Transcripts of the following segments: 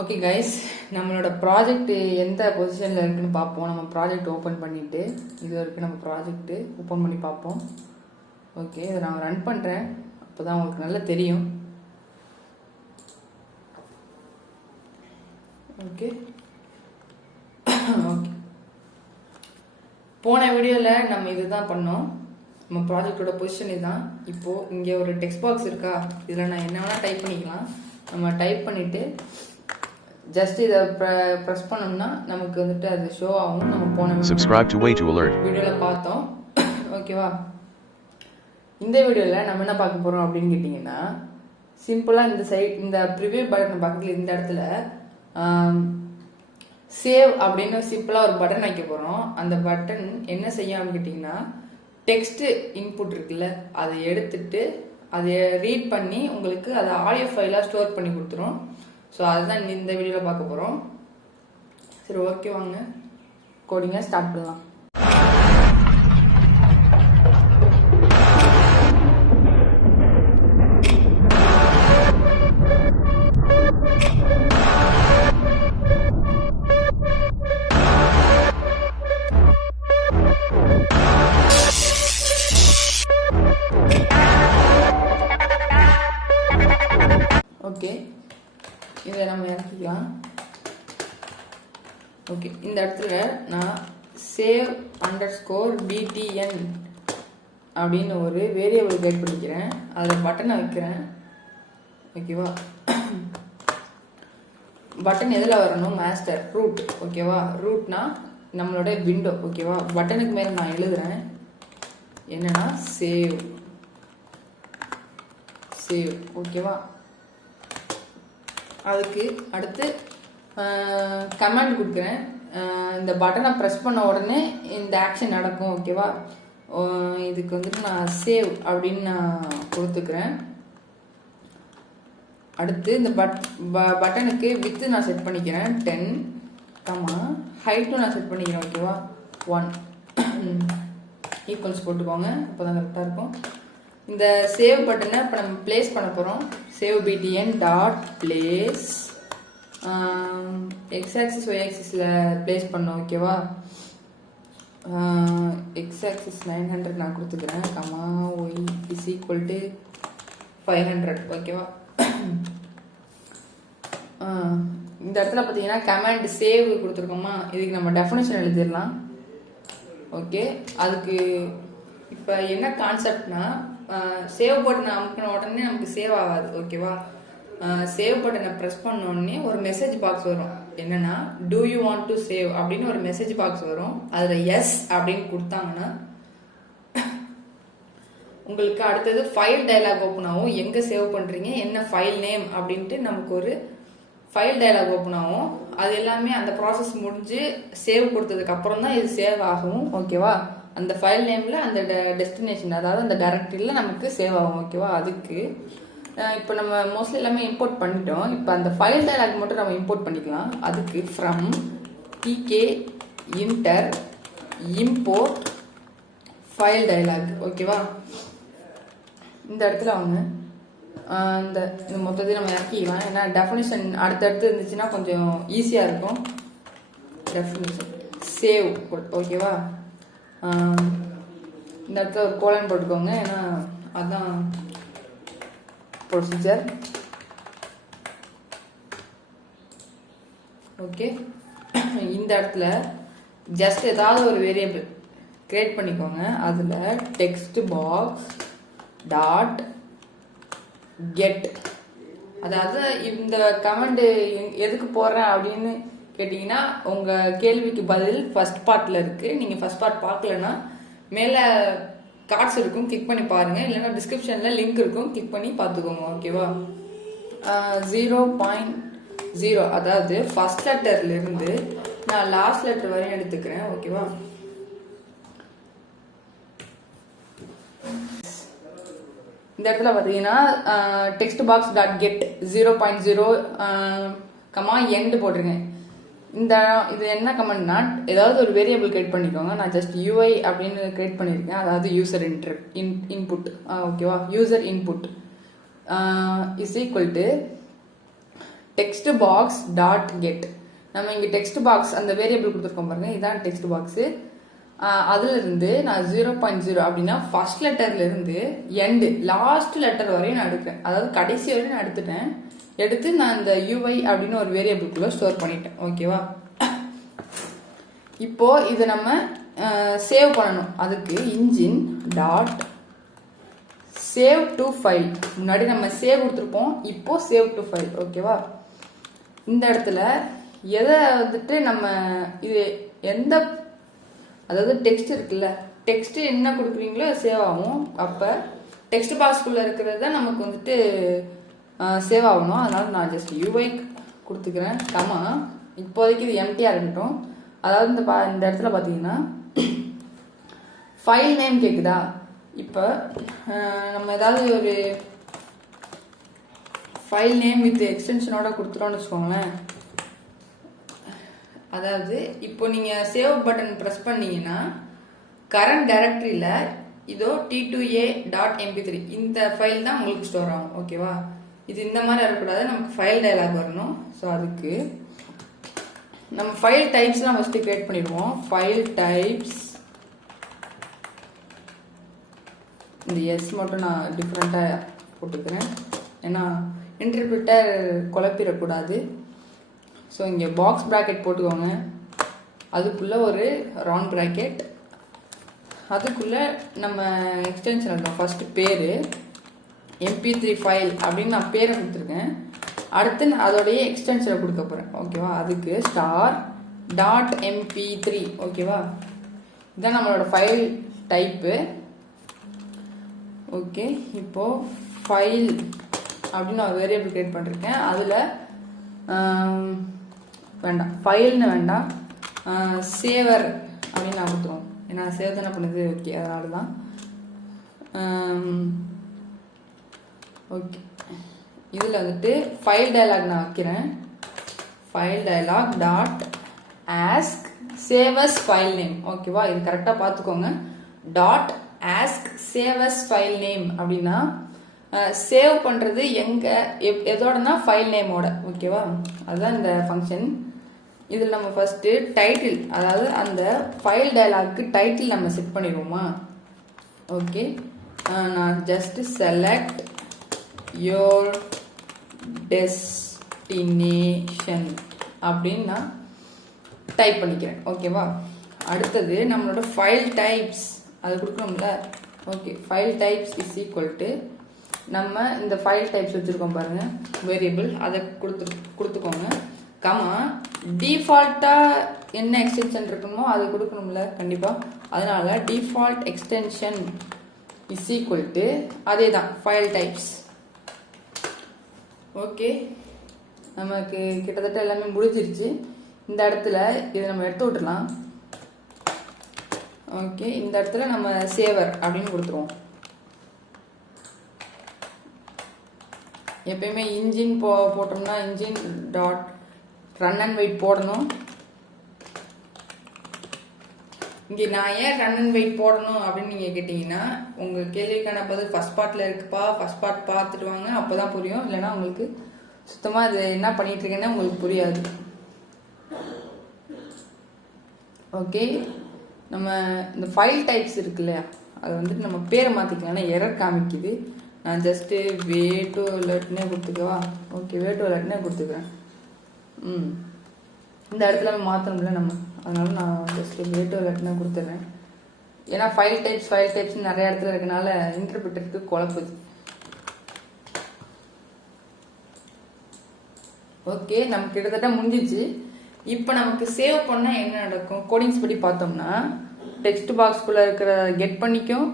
Okay guys, நம்மளோட project எந்த பொசிஷனில் இருக்குன்னு பார்ப்போம். நம்ம ப்ராஜெக்ட் ஓப்பன் பண்ணிவிட்டு இது வரைக்கும் நம்ம ப்ராஜெக்ட்டு ஓப்பன் பண்ணி பார்ப்போம். ஓகே, இதை நான் ரன் பண்ணுறேன், அப்போ தான் உங்களுக்கு நல்லா தெரியும். ஓகே ஓகே போன வீடியோவில் நம்ம இது தான் பண்ணோம். நம்ம ப்ராஜெக்டோட பொசிஷன் இதுதான். இப்போது இங்கே ஒரு டெக்ஸ்ட் பாக்ஸ் இருக்கா, இதில் நான் என்ன வேணால் டைப் பண்ணிக்கலாம். நம்ம டைப் பண்ணிவிட்டு ஜஸ்ட் இதை ப்ரெஸ் பண்ணோம்னா நமக்கு வந்துட்டு அது ஷோ ஆகும். நம்ம போன வீடியோவில் பார்த்தோம். ஓகேவா, இந்த வீடியோவில் நம்ம என்ன பார்க்க போகிறோம் அப்படின்னு கேட்டிங்கன்னா, சிம்பிளாக இந்த சைட் இந்த ப்ரிவியூ பட்டன் பக்கத்தில் இந்த இடத்துல சேவ் அப்படின்னு சிம்பிளாக ஒரு பட்டன் வைக்க போகிறோம். அந்த பட்டன் என்ன செய்யும் அப்படின்னு கேட்டிங்கன்னா, டெக்ஸ்ட்டு இன்புட் இருக்குல்ல, அதை எடுத்துட்டு அதை ரீட் பண்ணி உங்களுக்கு அதை ஆடியோ ஃபைலாக ஸ்டோர் பண்ணி கொடுத்துரும். ஸோ அதுதான் இந்த வீடியோவில் பார்க்க போகிறோம். சரி, ஓகே, வாங்க கோடிங்கை ஸ்டார்ட் பண்ணலாம். ஓகே, இதை நம்ம இறக்கிக்கலாம். ஓகே, இந்த இடத்துல நான் சேவ் _btn அப்படின்னு ஒரு வேரியபிள் கிரியேட் பண்ணிக்கிறேன். அதில் பட்டனை வைக்கிறேன். ஓகேவா, பட்டன் எதில் வரணும்? Master root. ஓகேவா, ரூட்னா நம்மளோட விண்டோ. ஓகேவா, பட்டனுக்கு மேலே நான் எழுதுறேன் என்னன்னா சேவ். ஓகேவா, அதுக்கு அடுத்து கமாண்ட் கொடுக்குறேன். இந்த பட்டனை ப்ரெஸ் பண்ண உடனே இந்த ஆக்ஷன் நடக்கும். ஓகேவா, இதுக்கு வந்துட்டு நான் சேவ் அப்படின்னு நான் கொடுத்துக்கிறேன். அடுத்து இந்த பட்டனுக்கு வித்து நான் செட் பண்ணிக்கிறேன் 10, ஹைட்டும் நான் செட் பண்ணிக்கிறேன். ஓகேவா, 1 ஈக்குவல்ஸ் போட்டுக்கோங்க, அப்போ தான் கரெக்டாக இருக்கும். இந்த சேவ் பட்டனை இப்போ நம்ம பிளேஸ் பண்ண போகிறோம். Save btn dot place X axis Y ஆக்சிஸில் பிளேஸ் பண்ணோம். ஓகேவா, எக்ஸ் ஆக்சிஸ் 900 நான் கொடுத்துக்கிறேன். Y is equal to 500. ஓகேவா, இந்த இடத்துல பார்த்தீங்கன்னா கமாண்ட் சேவ் கொடுத்துருக்கோமா, இதுக்கு நம்ம டெஃபினேஷன் எழுதிடலாம். ஓகே, அதுக்கு இப்போ என்ன கான்செப்ட்னா, சேவ் பட்டனை அமுக்கின உடனே நமக்கு சேவ் ஆகாது. ஓகேவா, சேவ் பட்டனை ப்ரெஸ் பண்ண உடனே ஒரு மெசேஜ் பாக்ஸ் வரும். என்னன்னா do you want to save அப்படின்னு ஒரு மெசேஜ் பாக்ஸ் வரும். அதில் எஸ் அப்படின்னு கொடுத்தாங்கன்னா உங்களுக்கு அடுத்தது ஃபைல் டயலாக் ஓப்பன் ஆகும். எங்கே சேவ் பண்ணுறீங்க, என்ன ஃபைல் நேம் அப்படின்ட்டு நமக்கு ஒரு ஃபைல் டயலாக் ஓப்பன் ஆகும். அது எல்லாமே அந்த ப்ராசஸ் முடிஞ்சு சேவ் கொடுத்ததுக்கு அப்புறம் தான் இது சேவ் ஆகும். ஓகேவா, அந்த ஃபைல் நேமில் அந்த டெஸ்டினேஷன், அதாவது அந்த டைரக்டரியில் நமக்கு சேவ் ஆகும். ஓகேவா, அதுக்கு இப்போ நம்ம மோஸ்ட்லி எல்லாமே இம்போர்ட் பண்ணிட்டோம். இப்போ அந்த ஃபைல் டயலாக் மட்டும் நம்ம இம்போர்ட் பண்ணிக்கலாம். அதுக்கு from tk inter import file dialog. ஓகேவா, இந்த இடத்துல அவங்க இந்த மொத்தத்தையும் நம்ம இறக்கிக்கலாம். ஏன்னா டெஃபினிஷன் அடுத்தடுத்து இருந்துச்சுன்னா கொஞ்சம் ஈஸியாக இருக்கும். Definition save. ஓகேவா, இந்த இடத்துல ஒரு கோலன் போட்டுக்கோங்க, ஏன்னா அதுதான் ப்ரொசீஜர். ஓகே, இந்த இடத்துல ஜஸ்ட் ஏதாவது ஒரு வேரியபிள் கிரியேட் பண்ணிக்கோங்க. அதில் டெக்ஸ்ட் பாக்ஸ் டாட் கெட். அதாவது இந்த கமெண்ட் எதுக்கு போடுறேன் அப்படின்னு கேட்டிங்கன்னா, உங்கள் கேள்விக்கு பதில் ஃபர்ஸ்ட் பார்ட்டில் இருக்குது. நீங்கள் ஃபர்ஸ்ட் பார்ட் பார்க்கலன்னா மேலே கார்ட்ஸ் இருக்கும், கிளிக் பண்ணி பாருங்கள். இல்லைன்னா டிஸ்கிரிப்ஷனில் லிங்க் இருக்கும், கிளிக் பண்ணி பார்த்துக்கோங்க. ஓகேவா, 0.0 அதாவது ஃபர்ஸ்ட் லெட்டர்லேருந்து நான் லாஸ்ட் லெட்டர் வரையும் எடுத்துக்கிறேன். ஓகேவா, இந்த இடத்துல பார்த்தீங்கன்னா text box dot get 0.0 end போட்டிருங்க. இது என்ன கமெண்ட்னா, ஏதாவது ஒரு வேரியபிள் கிரியேட் பண்ணிக்கோங்க. நான் ஜஸ்ட் யூஐ அப்படின்னு கிரியேட் பண்ணியிருக்கேன், அதாவது யூசர் இன்புட். ஓகேவா, user input is equal to text box dot get. நம்ம இங்கே டெக்ஸ்ட் பாக்ஸ் அந்த வேரியபிள் கொடுத்துருக்கோம் பாருங்க, இதான் டெக்ஸ்ட் பாக்ஸு. அதுல இருந்து நான் 0.0 அப்படின்னா ஃபர்ஸ்ட் லெட்டர்ல இருந்து எண்டு லாஸ்ட் லெட்டர் வரையும் நான் எடுக்கிறேன். அதாவது கடைசி வரையும் நான் எடுத்துட்டேன். எடுத்து நான் இந்த ui அப்படின்னு ஒரு வேரியபிள்குள்ள ஸ்டோர் பண்ணிட்டேன். ஓகேவா? இப்போ இதை நம்ம சேவ் பண்ணணும். அதுக்கு engine dot save to file. முன்னாடி நம்ம சேவ் கொடுத்துருப்போம், இப்போ சேவ் டு ஃபைல். ஓகேவா? இந்த இடத்துல எதை வந்துட்டு நம்ம இது எந்த அதாவது டெக்ஸ்ட் இருக்குல்ல, டெக்ஸ்ட் என்ன கொடுக்குறீங்களோ சேவ் ஆகும். அப்போ டெக்ஸ்ட் பாக்ஸ்குள்ளே இருக்கிறது தான் நமக்கு வந்துட்டு சேவ் ஆகணும். அதனால நான் ஜஸ்ட் ui கொடுத்துக்கிறேன். கமா இப்போதைக்கு இது எம்டியாக இருக்கட்டும். அதாவது இந்த இடத்துல பார்த்தீங்கன்னா ஃபைல் நேம் கேட்குதா? இப்போ நம்ம ஏதாவது ஒரு ஃபைல் நேம் வித் எக்ஸ்டென்ஷனோட கொடுத்துட்டோம்னு வச்சுக்கோங்களேன். அதாவது இப்போ நீங்கள் சேவ் பட்டன் ப்ரெஸ் பண்ணீங்கன்னா கரண்ட் டைரக்டரியில் இதோ t2a.mp3 இந்த ஃபைல் தான் உங்களுக்கு ஸ்டோர் ஆகும். ஓகேவா? இது இந்த மாதிரி வரக்கூடாது, நமக்கு ஃபைல் டயலாக் வரணும். ஸோ அதுக்கு நம்ம ஃபைல் டைப்ஸ்லாம் ஃபஸ்ட்டு கிரியேட் பண்ணிடுவோம். ஃபைல் டைப்ஸ், இந்த எஸ் மட்டும் நான் டிஃப்ரெண்ட்டாக போட்டுக்கிறேன், ஏன்னா இன்டர்பிரிட்டர் குழப்பிடக்கூடாது. ஸோ இங்கே பாக்ஸ் ப்ராக்கெட் போட்டுக்கோங்க. அதுக்குள்ளே ஒரு ரவுண்ட் ப்ராக்கெட், அதுக்குள்ளே நம்ம எக்ஸ்டென்ஷன் இருக்கும். ஃபஸ்ட்டு பேர் mp3 ஃபைல் அப்படின்னு நான் பேரை கொடுத்துருக்கேன். அடுத்து நான் அதோடைய எக்ஸ்டென்ஷனை கொடுக்க போகிறேன். ஓகேவா? அதுக்கு star.mp3. ஓகேவா? இதுதான் நம்மளோட ஃபைல் டைப்பு. ஓகே, இப்போது ஃபைல் அப்படின்னு நான் வேரியபிள் கிரியேட் பண்ணிருக்கேன். அதில் வேண்டாம், ஃபைல்னு வேண்டாம், சேவர் அப்படின்னு நான் கொடுத்துருவோம். ஏன்னா சேவ் தானே பண்ணுது. ஓகே, அதனால தான். ஓகே, இதில் வந்துட்டு ஃபைல் டயலாக் நான் வைக்கிறேன். File dialog dot ask save as file name. ஓகேவா? இது கரெக்டாக பார்த்துக்கோங்க. Dot ask save as file name அப்படின்னா சேவ் பண்ணுறது எங்கே எதோடனா ஃபைல் நேமோட. ஓகேவா? அதுதான் இந்த ஃபங்க்ஷன். இதில் நம்ம ஃபஸ்ட்டு டைட்டில், அதாவது அந்த ஃபைல் டயலாக்கு டைட்டில் நம்ம செட் பண்ணிடுவோமா? ஓகே, நான் ஜஸ்ட் செலக்ட் யோர் டெஸ்டினேஷன் அப்படின்னு நான் டைப் பண்ணிக்கிறேன். ஓகேவா? அடுத்தது நம்மளோட ஃபைல் டைப்ஸ் அது கொடுக்கணும்ல. Okay, file types is equal to நம்ம இந்த ஃபைல் டைப்ஸ் வச்சுருக்கோம் பாருங்கள் வேரியபிள், அதை கொடுத்துக்கோங்க. கமா டிஃபால்ட்டாக என்ன எக்ஸ்டென்ஷன் இருக்கணுமோ அது கொடுக்கணும்ல கண்டிப்பாக. அதனால default extension is equal to அதே தான் ஃபைல் டைப்ஸ். ஓகே, நமக்கு கிட்டத்தட்ட எல்லாமே முடிஞ்சிருச்சு. இந்த இடத்துல இதை நம்ம எடுத்து விட்டுலாம். ஓகே, இந்த இடத்துல நம்ம சேவர் அப்படின்னு கொடுத்துருவோம். எப்பயுமே இன்ஜின் போட்டோம்னா engine dot run and wait போடணும். இங்கே நான் ஏன் ரன் அண்ட் வெயிட் போடணும் அப்படின்னு நீங்கள் கேட்டிங்கன்னா, உங்கள் கேள்விக்கான பதில் ஃபஸ்ட் பார்ட்டில் இருக்குப்பா, ஃபஸ்ட் பார்ட் பார்த்துட்டு வாங்க, அப்போ தான் புரியும். இல்லைன்னா உங்களுக்கு சுத்தமாக இது என்ன பண்ணிட்டு இருக்கேன்னு உங்களுக்கு புரியாது. ஓகே, நம்ம இந்த ஃபைல் டைப்ஸ் இருக்கு இல்லையா, அதை வந்துட்டு நம்ம பேரை மாற்றிக்கலாம். எரர் காமிக்குது. நான் ஜஸ்ட்டு வே டு அலர்ட்னே கொடுத்துக்கவா? ஓகே, வே டு அலர்ட்னே கொடுத்துக்கிறேன். இந்த இடத்துல மாற்றணும்ல நம்ம, அதனால நான் ஜஸ்ட்டு வே டு அலர்ட்னே கொடுத்துட்றேன். ஏன்னா ஃபைல் டைப்ஸ் நிறைய இடத்துல இருக்கனால இன்டர்பிரிட்டருக்கு குழப்புது. ஓகே, நமக்கு கிட்டத்தட்ட முடிஞ்சிச்சு. இப்போ நமக்கு சேவ் பண்ணால் என்ன நடக்கும்? கோடிங்ஸ் படி பார்த்தோம்னா டெக்ஸ்ட் பாக்ஸ்குள்ளே இருக்கிற கெட் பண்ணிக்கும்,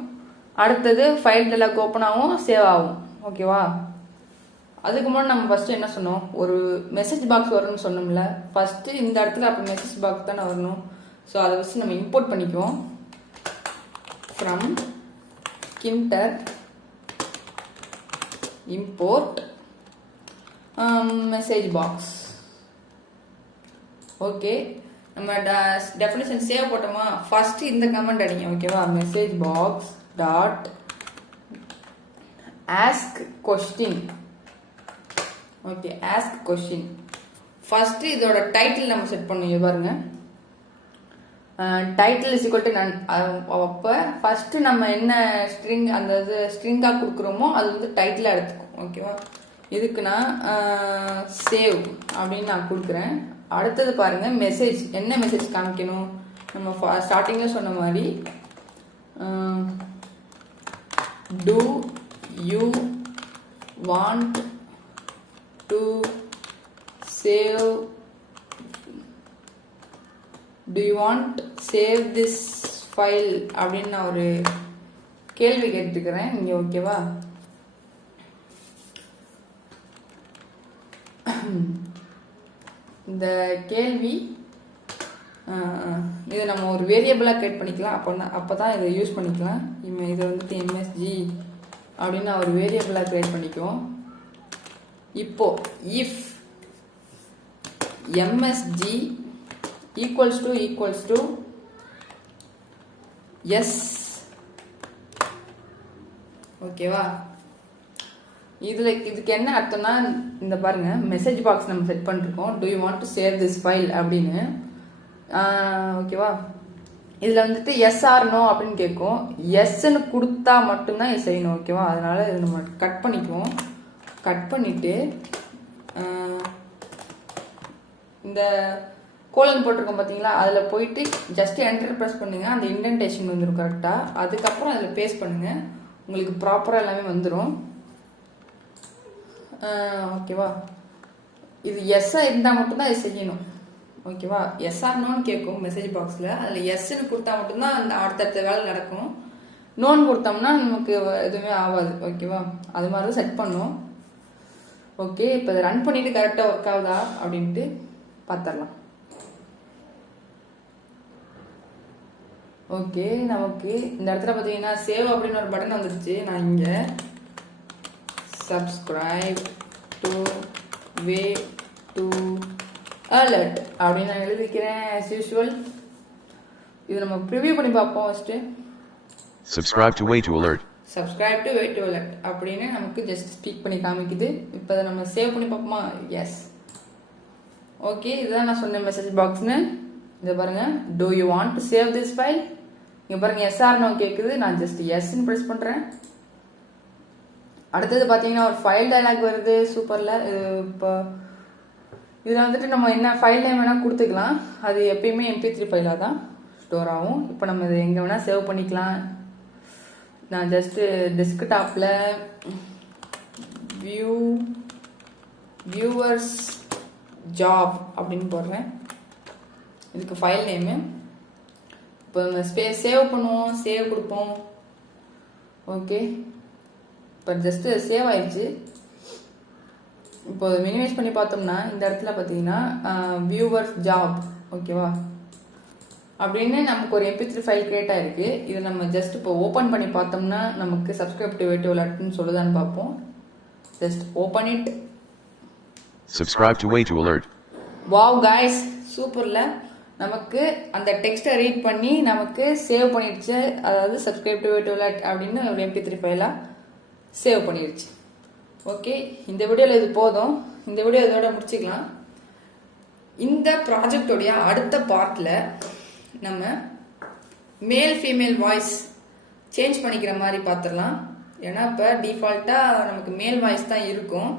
அடுத்தது ஃபைல் டயலாக் ஓப்பன் ஆகும், சேவ் ஆகும். ஓகேவா? அதுக்கு முன்னாடி நம்ம ஃபஸ்ட்டு என்ன சொன்னோம்? ஒரு மெசேஜ் பாக்ஸ் வரும்னு சொன்னோம்ல. ஃபஸ்ட்டு இந்த இடத்துல அப்போ மெசேஜ் பாக்ஸ் தானே வரணும். ஸோ அதை வச்சு நம்ம இம்போர்ட் பண்ணிக்குவோம். From tkinter import message box. Okay, நம்ம டெஃபினிஷன் சேவ் போட்டோமா? ஃபர்ஸ்ட் இந்த கமெண்ட் அடிங்க. ஓகேவா? Message box dot ask question okay, ask question. First இதோட டைட்டில் நம்ம செட் பண்ணுங்க. பாருங்க, title is equal to none. அப்போ ஃபர்ஸ்ட் நம்ம என்ன ஸ்ட்ரிங் அந்த இது ஸ்ட்ரிங்காக கொடுக்குறோமோ அது வந்து டைட்டிலாக எடுத்துக்கும். ஓகேவா, இதுக்கு நான் சேவ் அப்படின்னு நான் கொடுக்குறேன். அடுத்தது பாருங்க, மெசேஜ். என்ன மெசேஜ் காமிக்கணும்? நம்ம ஸ்டார்டிங்கில் சொன்ன மாதிரி do you want to save this file அப்படின்னு நான் ஒரு கேள்வி கேட்டுக்கிறேன் இங்க. ஓகேவா, இந்த கேள்வி இதை நம்ம ஒரு வேரியபிளாக கிரியேட் பண்ணிக்கலாம். அப்போ தான் இதை யூஸ் பண்ணிக்கலாம். இதை வந்துட்டு எம்எஸ்ஜி அப்படின்னு நான் ஒரு வேரியபிளாக கிரியேட் பண்ணிக்குவோம். இப்போ if MSG equals to yes. ஓகேவா, இதுக்கு என்ன அர்த்தம்னா, இந்த பாருங்க, மெசேஜ் பாக்ஸ் நம்ம செட் பண்ணிருக்கோம். Do you want to save this file அப்படின்னு. ஓகேவா, இதில் வந்துட்டு எஸ் ஆர் நோ அப்படின்னு கேட்கும். எஸ்ன்னு கொடுத்தா மட்டும்தான் இது செய்யணும். ஓகேவா, அதனால இதை நம்ம கட் பண்ணிக்குவோம். கட் பண்ணிட்டு இந்த கோலன் போட்டிருக்கோம் பார்த்தீங்களா, அதில் போயிட்டு ஜஸ்ட் என்டர் ப்ரெஸ் பண்ணுங்க. அந்த இன்டென்டேஷன் வந்துடும் கரெக்டாக. அதுக்கப்புறம் அதில் பேஸ்ட் பண்ணுங்க, உங்களுக்கு ப்ராப்பராக எல்லாமே வந்துடும். ஓகேவா, இது எஸ்ஸாக இருந்தால் மட்டும்தான் இது செய்யணும். ஓகேவா, எஸ்ஆர் நோன்னு கேட்கும் மெசேஜ் பாக்ஸில். அதில் எஸ்ன்னு கொடுத்தா மட்டும்தான் அந்த அடுத்தடுத்த வேலை நடக்கும். நோன் கொடுத்தோம்னா நமக்கு எதுவுமே ஆகாது. ஓகேவா, அது மாதிரி தான் செட் பண்ணும். ஓகே, இப்போ இதை ரன் பண்ணிட்டு கரெக்டாக ஒர்க் ஆகுதா அப்படின்ட்டு பார்த்துடலாம். ஓகே, நமக்கு இந்த இடத்துல பார்த்தீங்கன்னா சேவ் அப்படின்னு ஒரு பட்டன் வந்துருச்சு. நான் இங்கே subscribe to way to alert அப்படின்னு நான் எழுதிக்கிறேன் as usual. இது நம்ம ப்ரிவியூ பண்ணி பார்ப்போம். First subscribe to way to alert அப்படின்னு நமக்கு ஜஸ்ட் ஸ்பீக் பண்ணி காமிக்குது. இப்போ அதை நம்ம சேவ் பண்ணி பார்ப்போமா? எஸ். ஓகே, இதுதான் நான் சொன்ன மெசேஜ் பாக்ஸ்னு. இதை பாருங்க, do you want to save this file? இங்கே பாருங்க, எஸ் ஆர் நோ கேட்குது. நான் ஜஸ்ட் எஸ்ன்னு ப்ரெஸ் பண்ணுறேன். அடுத்தது பார்த்தீங்கன்னா ஒரு ஃபைல் டயலாக் வருது. சூப்பரில். இப்போ இதில் வந்துட்டு நம்ம என்ன ஃபைல் நேம் வேணால் கொடுத்துக்கலாம். அது எப்பயுமே MP3 ஃபைலாக தான் ஸ்டோர் ஆகும். இப்போ நம்ம இதை எங்கே வேணால் சேவ் பண்ணிக்கலாம். நான் ஜஸ்ட்டு டெஸ்க்டாப்பில் வியூவர்ஸ் ஜாப் அப்படின்னு போடுறேன். இதுக்கு ஃபைல் நேமு. இப்போ நம்ம சேவ் பண்ணுவோம், சேவ் கொடுப்போம். ஓகே, இப்போ ஜஸ்ட்டு சேவ் ஆயிடுச்சு. இப்போ மினிமைஸ் பண்ணி பார்த்தோம்னா இந்த இடத்துல பார்த்தீங்கன்னா வியூவர்ஸ் ஜாப். ஓகேவா, அப்படின்னு நமக்கு ஒரு MP3 ஃபைல் கிரியேட் ஆயிருக்கு. இதை நம்ம ஜஸ்ட் இப்போ ஓப்பன் பண்ணி பார்த்தோம்னா நமக்கு subscribe to way to alert சொல்லுதான்னு பார்ப்போம். Just open it. subscribe to way to alert. Wow guys, சூப்பர்ல. நமக்கு அந்த டெக்ஸ்ட்டை ரீட் பண்ணி நமக்கு சேவ் பண்ணிடுச்சு. அதாவது subscribe to way to alert அப்படின்னு ஒரு MP3 ஃபைலாக சேவ் பண்ணிடுச்சு. ஓகே, இந்த வீடியோவில் இது போதும். இந்த வீடியோ இதோட முடிச்சுக்கலாம். இந்த ப்ராஜெக்டோடைய அடுத்த பார்ட்டில் நம்ம மேல் ஃபீமேல் வாய்ஸ் சேஞ்ச் பண்ணிக்கிற மாதிரி பார்த்துடலாம். ஏன்னா இப்போ டிஃபால்ட்டாக நமக்கு மேல் வாய்ஸ் தான் இருக்கும்.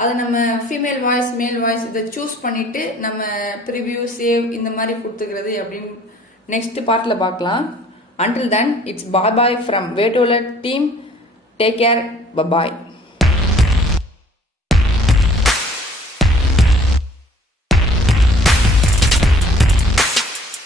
அதை நம்ம ஃபீமேல் வாய்ஸ் மேல் வாய்ஸ் இதை சூஸ் பண்ணிவிட்டு நம்ம ப்ரிவியூ சேவ் இந்த மாதிரி கொடுத்துக்கிறது அப்படின்னு நெக்ஸ்ட் பார்ட்டில் பார்க்கலாம். Until then, it's bye bye from way to alert team. Take care. Bye bye.